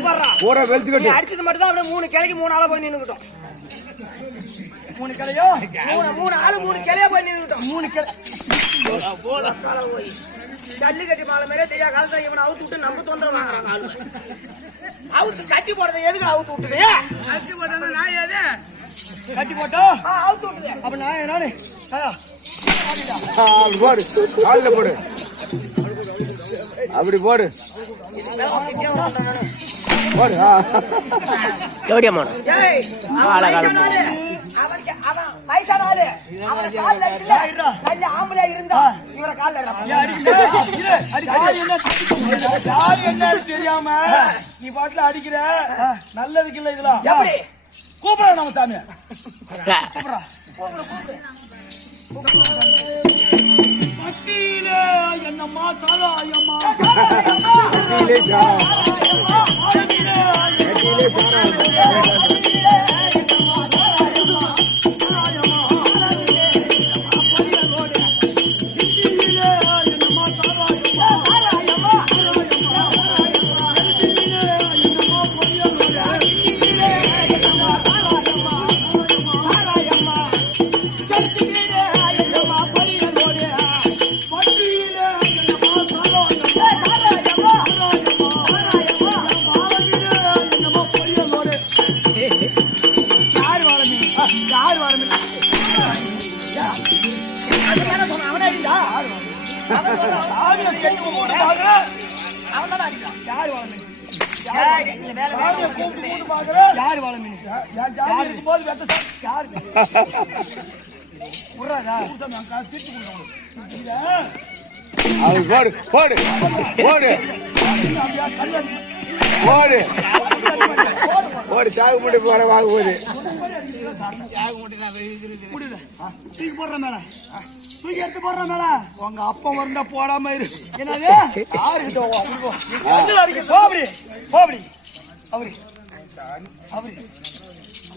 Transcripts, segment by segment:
போடுறான் பூரா நீ வெளுத்துக்கட்டு அடிச்சது மட்டும் தான் அப்படியே மூணு கிளைக்கு மூணு ஆளா போய் நின்னுக்கிட்டோம். மூணு கிளையோ? மூணு மூணு ஆளு மூணு கிளையா போய் நின்னுக்கிட்டோம். மூணு கிளை. காலை போய். ஜல்லிக்கட்டி மாலை மாதிரியே தெரியா காலத்தை இவனை அவுத்து விட்டு நம்ம தொந்தரவு வாங்குறாங்க ஆளு அவுத்து கட்டி போடுறது எதுக்கு அவுத்து விட்டுது? கட்டி போட்டா நான் கட்டி போட்டோ? ஆ, அவுத்து விட்டுது. அப்ப நான் நானு? ஆ, ஆ, அப்படி போடு. காலில் போடு. அப்படி போடு. போடு ஆ. ஏய், அவன் வயசான ஆளு. அவனுக்கு- அவன் வயசான ஆளு. அவன் கால்ல அடிக்கல. நல்ல ஆம்பளையா இருந்தா இவரை கால்ல அடிக்கிறான். இரு, யாரு என்ன யாரு என்ன தெரியாம நீ பாட்டுல அடிக்கிற? நல்லதுக்கு இல்ல இதெல்லாம். எப்படி? கூப்பிடா நம்ம சாமி பட்டியில என்னம்மா சாராயம்மா? கட்டிலே சாணம். பட்டியில கட்டிலே சாணம். என்னம்மா கொடுக்கணும் இங்க அது போடு போடு போடு அப்படியா கல்யாணம் போடு போடு சாக்கு மட்டும் போட வாங்க போகுது முடியல தூக்கி போடுற மேல தூக்கி எடுத்து போடுற மேல. உங்க அப்பா வரண்டா போடாம இரு. என்னது? யாருக்கிட்ட போ, அப்படி போ. நீ கண்ணுல அடிக்க போ அப்படி போ அப்படி. அப்படி அப்படி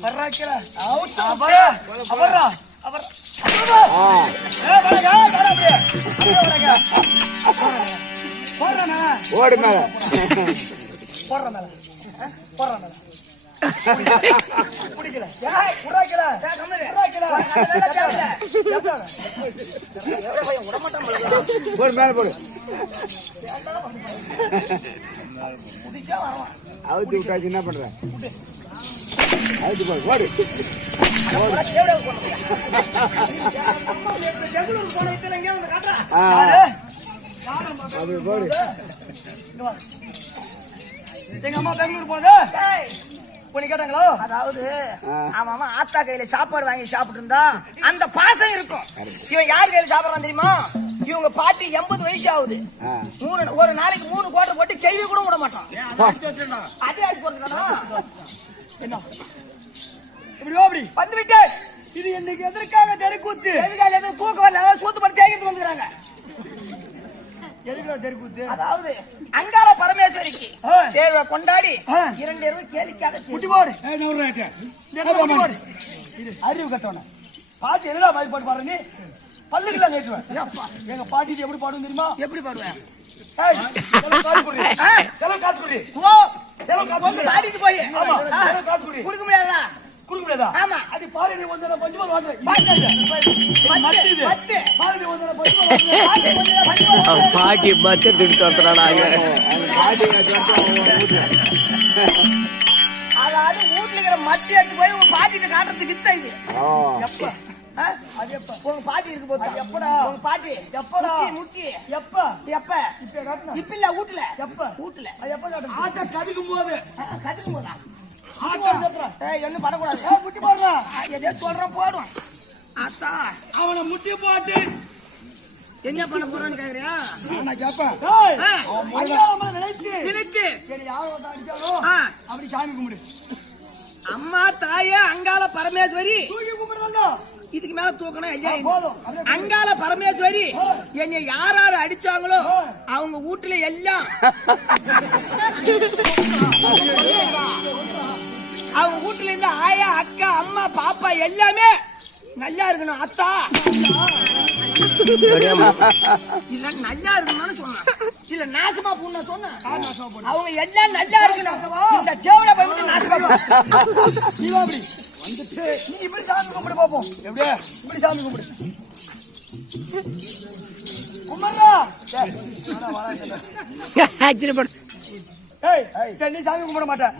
வர்றாக்கிற அவரா. அவரா அவர் போடுற மேல. போடுற மேல. போடுற மேல. போடு மேல போடு அவுத்து விட்டாச்சு என்ன பண்ற அவுத்து போடு போடு போடு எங்க அம்மா பெங்களூர் போகுது உன்னை கேட்டாங்களோ? அதாவது ஆ. அவன் அவன் ஆத்தா கையில சாப்பாடு வாங்கி சாப்பிட்டு இருந்தா அந்த பாசம் இருக்கும். இவன் யார் கையில சாப்பிடறான் தெரியுமா? இவங்க பாட்டி எண்பது வயசு ஆகுது. மூணு ஒரு நாளைக்கு மூணு கோட்டை போட்டு கேள்வி கூட விட மாட்டான். அதே ஆகி போறதுனா என்ன? இப்படி வா அப்படி. வந்து விட்டு. இது இன்னைக்கு எதற்காக தெருக்கூத்து? எதுக்காக? எதுவும் தூக்கம் வரல? அதாவது சூத்து பண்ணி தேங்கிட்டு வந்துக்கிறாங்க. அதாவது அங்காள பரமேஸ்வரிக்கு. தேவை கொண்டாடி. இரண்டு இரவு கேலிக்காக குட்டி போடு. அறிவு கட்டவன. பாட்டி என்னடா பாட்டு பாடுற நீ? பல்லுக்கெல்லாம் கேட்டுவேன் எங்க பாட்டி எப்படி பாடும் தெரியுமா? எப்படி பாடுவேன்? செலவு காசு குடி. செலவு காசு குடி. பாடிட்டு போய். ஆமா ஆ. செலவு காசு குடி. கொடுக்க முடியாதா குடுக்க முடியாதா ஆமா. அது பாரு நீ வந்து பஞ்சு பால் வாங்க பத்து, பத்து. பாரு நீ வந்து பஞ்சு பால் வாங்க பாட்டி. பாட்டி திட்டு பாட்டி அதாவது வீட்டுல இருக்கிற மத்தி எடுத்து போய் உங்க பாட்டிட்ட காட்டுறது வித்த இது. எப்ப? உங்க பாட்டி இருக்கு போது எப்படா? உங்க பாட்டி. எப்படா? முக்கி, எப்ப? எப்ப? இப்ப இல்ல வீட்டுல. எப்ப? வீட்டுல. அது எப்ப ஆட்ட கதுக்கும் போது. ஏய் என்ன பண்ணக்கூடாது? முட்டி போடுறா. எதோ சொல்றேன் போடும் அத்தா அவனை முட்டி போட்டு. என்ன பண்ண போறேன்னு கேக்குறியா? நான் நினைக்கு சரி அடிச்சாலும். அப்படி சாமி கும்பிடு. அம்மா தாயே அங்காள பரமேஸ்வரி. தூக்கி இதுக்கு மேல தூக்கணும் ஐயா அங்காள பரமேஸ்வரி. என்னை யார் யார் அடிச்சாங்களோ. அவங்க வீட்டுல எல்லாம். அவங்க வீட்டுல இருந்த ஆயா அக்கா அம்மா பாப்பா எல்லாமே நல்லா இருக்கணும். அத்தா. இல்ல நல்லா இருக்கணும்னு சொன்னேன். இல்ல நாசமா போன சொன்னேன். அவங்க எல்லாம் நல்லா இருக்கணும். இந்த தேவரை போயிட்டு நாசமா. நீ அப்படி. வந்துட்டு நீ இப்படி சாமி கும்பிடு பாப்போம். எப்படியா? இப்படி சாமி கும்பிடு. கும்பிடுறா. சரி நீ சாமி கும்பிட மாட்டேன்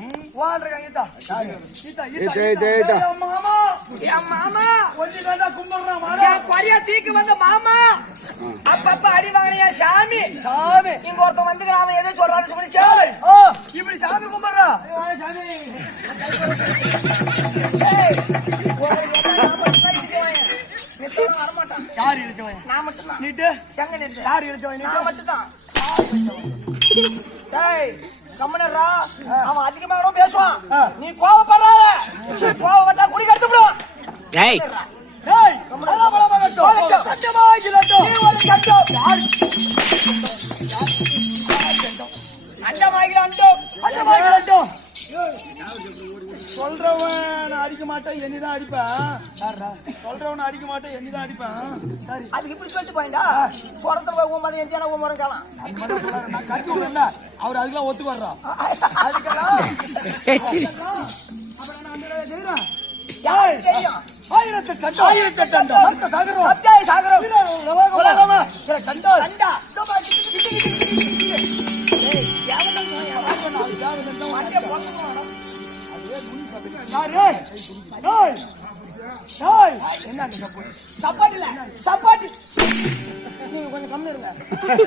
தீக்கு வந்த மாமா. அப்பப்ப அடி வாங்கினியா சாமி? சாமி. இங்க ஒருத்தன் வந்துக்கிறான் அவன் எதோ சொல்றான்னு சொல்லி கேளு. ஓ இப்படி சாமி கும்பிடுறா. ஏய், ஒரு எல்லாம் நான் மட்டும் தான். யார் இழுச்சவன். நீட்டு? எங்க நிறுத்து? யார் இழுச்சவன் நான் நீட்டு? மட்டும்தான். டேய், கம்முனுடா. அவன் அதிகமா கூட பேசுவான். நீ கோவப்படாத. கோவப்பட்டா குடி கட்டுப்படும் ஏய். டேய் கமலா பல பகட்டும் சத்தியமா இல்லட்டும் நீ ஒரு கட்டம். அண்டமாகிற அண்டம் சத்தியமா இல்லட்டும் சொல்றவன் அடிக்க மாட்டேன் என்னதான் அடிப்பேன்? சொல்றவன் அடிக்க மாட்டேன் என்னதான் அடிப்பேன்? சரி. அதுக்கு இப்படி சொல்லிட்டு போயிண்டா சொரத்துல போய் உன் மதம் எந்தியான உன் முறை காலாம் கட்டி விடுறேன்ல அவர் அதுக்கெல்லாம் ஒத்துக்கு வர்றான் யாருக்கு தெரியும்? ஆயிரத்து கண்டா ஆயிரத்து கண்டா சத்த சாகரம். சத்தியாய சாகரம். உலகமா? கண்டா கண்டா ஏய், போட்டுக்கணும். என்ன நீங்க போய் நீங்க கொஞ்சம் கம்மி இருங்க.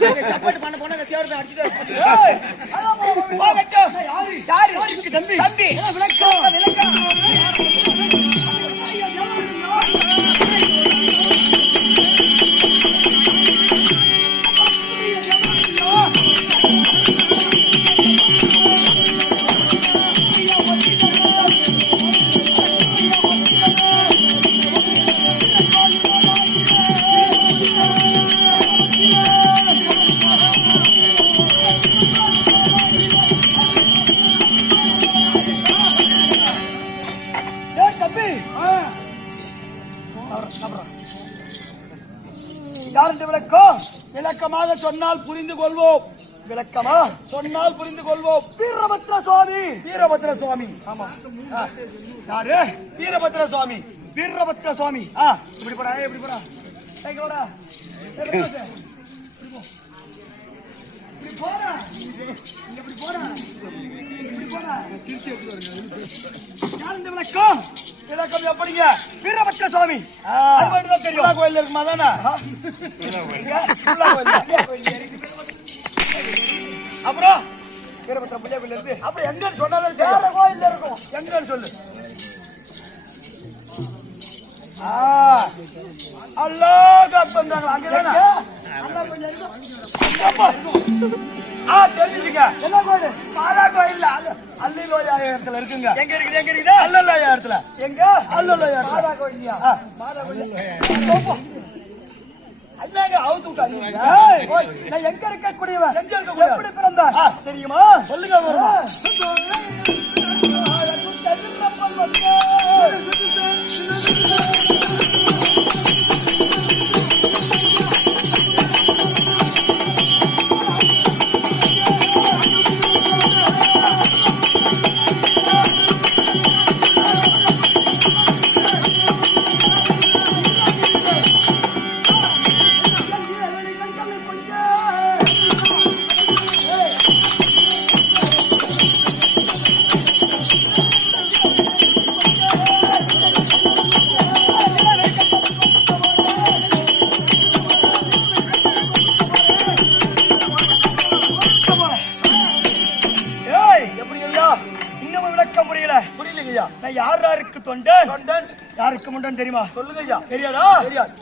நீங்க சப்பாட்டு பண்ண போனா இந்த தேவரத்தை அடிச்சுட்டு தம்பி. தம்பி. விளக்கம் விளக்கம் சொன்னால் புரிந்து கொள்வோம் விளக்கமா? சொன்னால் புரிந்து கொள்வோம் வீரபத்ர சுவாமி வீரபத்ர சுவாமி ஆமா. யாரு? வீரபத்ர சுவாமி வீரபத்ர சுவாமி ஆ. இப்படி போடா இப்படி போடா. ஏய், இப்படி போ. இப்படி போடா. இங்க இப்படி போடா. இப்படி போடா. யார் இந்த விளக்கம்? விளக்கம் எப்படிங்க வீரபத்ர சுவாமி. அது மட்டும் தான் தெரியும். கோயில் இருக்குமா தானே? அப்புறம் வீரபத்ர பிள்ளை கோயில் இருக்கு அப்புறம் எங்கன்னு சொன்னாலும் கோயில் இருக்கும். எங்கன்னு சொல்லு. அல்லாஹ் அக்பர் அங்கதானே? ஆ தெரிஞ்சுங்க. என்ன கோயில்? மாதா கோயில் அல்லிலோயா இடத்துல இருக்குங்க. எங்க இருக்குது எங்க இருக்குது? அல்லலோயா இடத்துல எங்க? அல்லலோயா மாதா கோயில். என்னங்க அவுத்து விட்டாங்க. நான் எங்க இருக்க கூடியவன் எங்க இருக்க எப்படி பிறந்தா தெரியுமா? சொல்லுங்க Allah! சொல்லுங்க ஐயா தெரியாதா. தெரியாது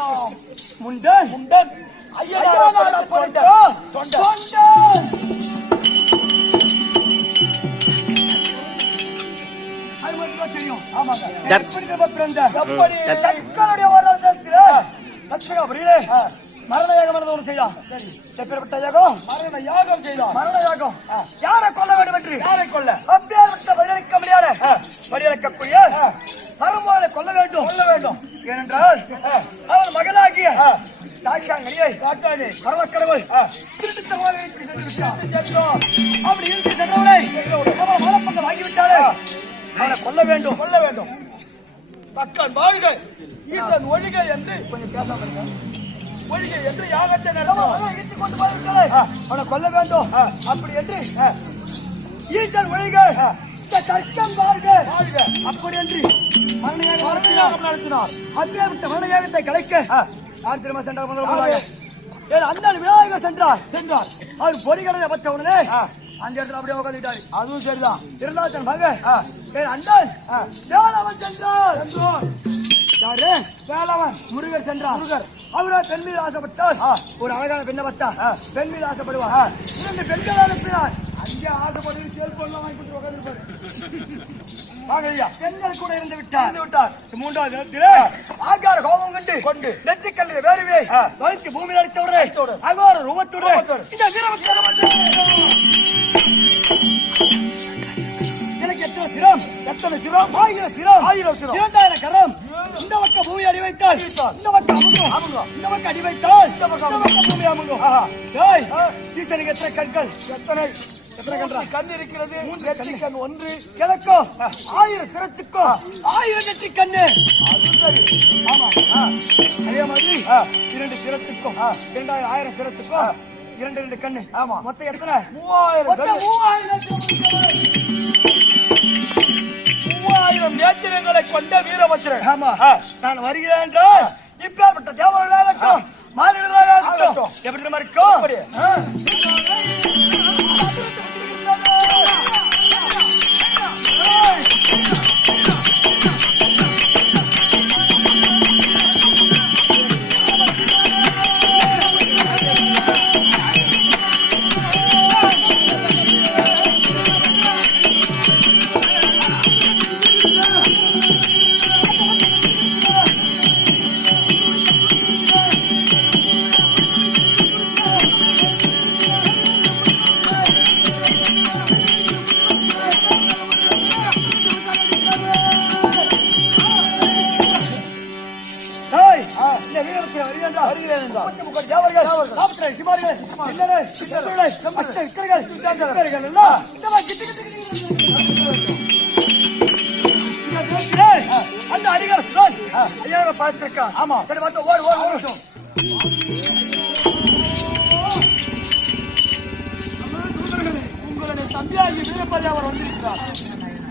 பூதங்களுக்கெல்லாம் முண்டன். முண்டன். ஐயனார் தொண்டன் தொண்டன் தெரியும். ஆமாங்க. எப்படி பிறந்த? எப்படி? தப். தக்கனுடைய வருடத்திலே, தட்சகாபுரியிலே, மரண யாகம் ஒரு செய்தான் எப்பேற்பட்ட யாகம்? மரண யாகம் செய்தான் மரண யாகம். யாரை கொல்ல வேண்டும் என்று? யாரை கொல்ல? அப்பேற்பட்ட பதிலளிக்க முடியாத. பதிலளிக்கக்கூடிய பரமாலை கொல்ல வேண்டும். கொல்ல வேண்டும். ஏனென்றால் அவன் மகளாகிய தாய்ஷாங்கனியை காட்டானே பரமக்கடவுள் விட்டான். அப்படி இழுத்து சென்றவனை அவன் மலப்பக்கம் ஆகிவிட்டாலே அவனை கொல்ல வேண்டும். கொல்ல வேண்டும். பக்கம் வாழ்க. ஈசன் ஒழிக என்று கொஞ்சம் பேசாம ஒழிக என்று யாகத்தை நடத்தும். இழுத்து கொண்டு போயிருக்கிறாய் அவனை கொல்ல வேண்டும். அப்படி என்று ஈசன் ஒழிக இந்த தர்க்கம் வாழ்க. வாழ்க. அப்படி என்று நடத்தினார். அப்பேற்பட்ட மரணயாகத்தை கலைக்க யார் திரும்ப சென்றார்? அந்த விநாயகர் சென்றார்? சென்றார். அவர் பொறிகளை பற்ற உடனே அந்த இடத்துல அப்படியே உட்காந்துட்டாரு அதுவும் சரிதான். இருந்தால் தன் மக அண்ணன் வேலவன் சென்றார். யாரு? வேலவன். முருகர் சென்றார். முருகர். அவரா பெண் மீது ஆசைப்பட்டால் ஒரு அழகான பெண்ணை பத்தா பெண் மீது ஆசைப்படுவார். இரண்டு பெண்கள் அனுப்பினார். அங்கே ஆசைப்பட்டு செல்போன்லாம் வாங்கி கொடுத்து உட்கார்ந்திருப்பாரு வாங்க ஐயா. பெண்கள் கூட இருந்து விட்டார். விட்டார். மூன்றாவது ஆகார கோபம் கண்டு கொண்டு. நெற்றிக்கல்லில் வேறுவே வலித்து பூமியில் அடித்தவுடனே அகோர ரூபத்துடன் இந்த எனக்கு எத்தனை சிரம்? எத்தனை சிரம்? ஆயிரம் சிரம். ஆயிரம் சிரம். இரண்டாயிரம் கரம். இந்த பக்கம் பூமி அடி வைத்தால் இந்த பக்கம் அமுங்கும். இந்த பக்கம் அடி வைத்தால் இந்த பக்கம் பூமி அமுங்கும். டேய் ஈசனுக்கு எத்தனை? கண் இருக்கிறது. நெற்றி கண் ஒன்று. கிழக்கோ? ஆயிரம் சிரத்துக்கோ? ஆயிரம் நெற்றி கண்ணு ஆமா. அதே மாதிரி இரண்டு சிரத்துக்கும் இரண்டாயிரம் ஆயிரம் சிரத்துக்கும் இரண்டு ரெண்டு கண்ணு. ஆமா. மொத்தம் எத்தனை? மூவாயிரம் மூவாயிரம் மூவாயிரம் நேத்திரங்களை கொண்ட வீரபத்திரன் ஆமா. நான் வருகிறேன் என்றால் இப்பேற்பட்ட தேவர்களாகட்டும் மாநிலங்களாகட்டும் எப்படி நம்ம இருக்கும் அந்த அதிகாரத்துடன் ஐயாயிரம் ஆமா சரி, வந்து ஓடு, ஓடு, ஓடு. உங்களுடைய தம்பியாகி வீரபதி அவர் வந்திருக்கிறார்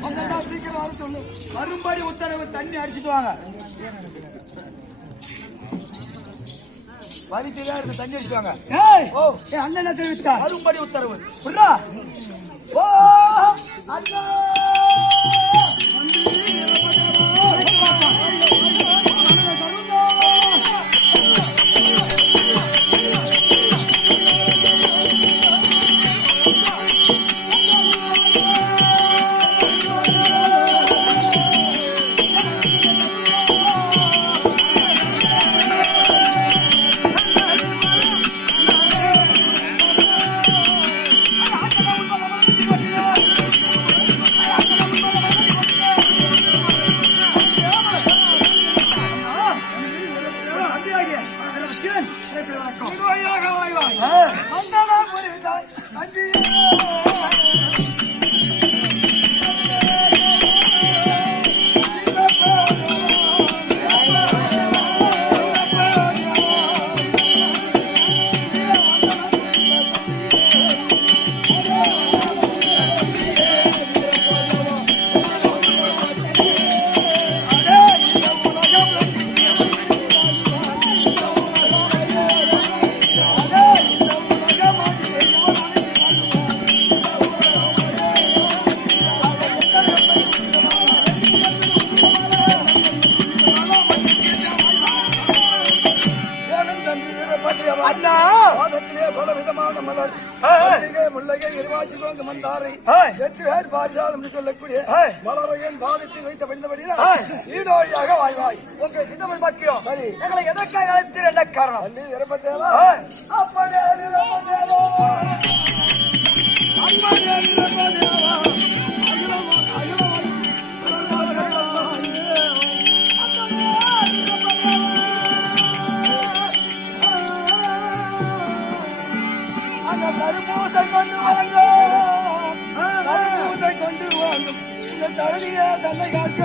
வந்தா சீக்கிரம் வர சொல்லு வரும்படி உத்தரவு தண்ணி அடிச்சிட்டு வாங்க வரிக்கையா இருக்கு தண்ணி அடிச்சு வாங்க. ஏய், என் அண்ணன் என்ன தெரிவித்தார் வரும்படி உத்தரவு. புர்ரா. ஓ அண்ணா. சொல்லக்கூடிய. மலரையன் பாதத்தில் வைத்த படிந்தபடியா ஏய். ஈடோழியாக வாய் வாய். உங்க சின்னவன் பாக்கியம் சரி. எங்களை எதற்காக அழைத்தீர் என்ன காரணம்? அள்ளி இறப்பத்தேவா இறப்பத்தேவா அப்பனே இறப்பத்தேவா தன்னை காக்க.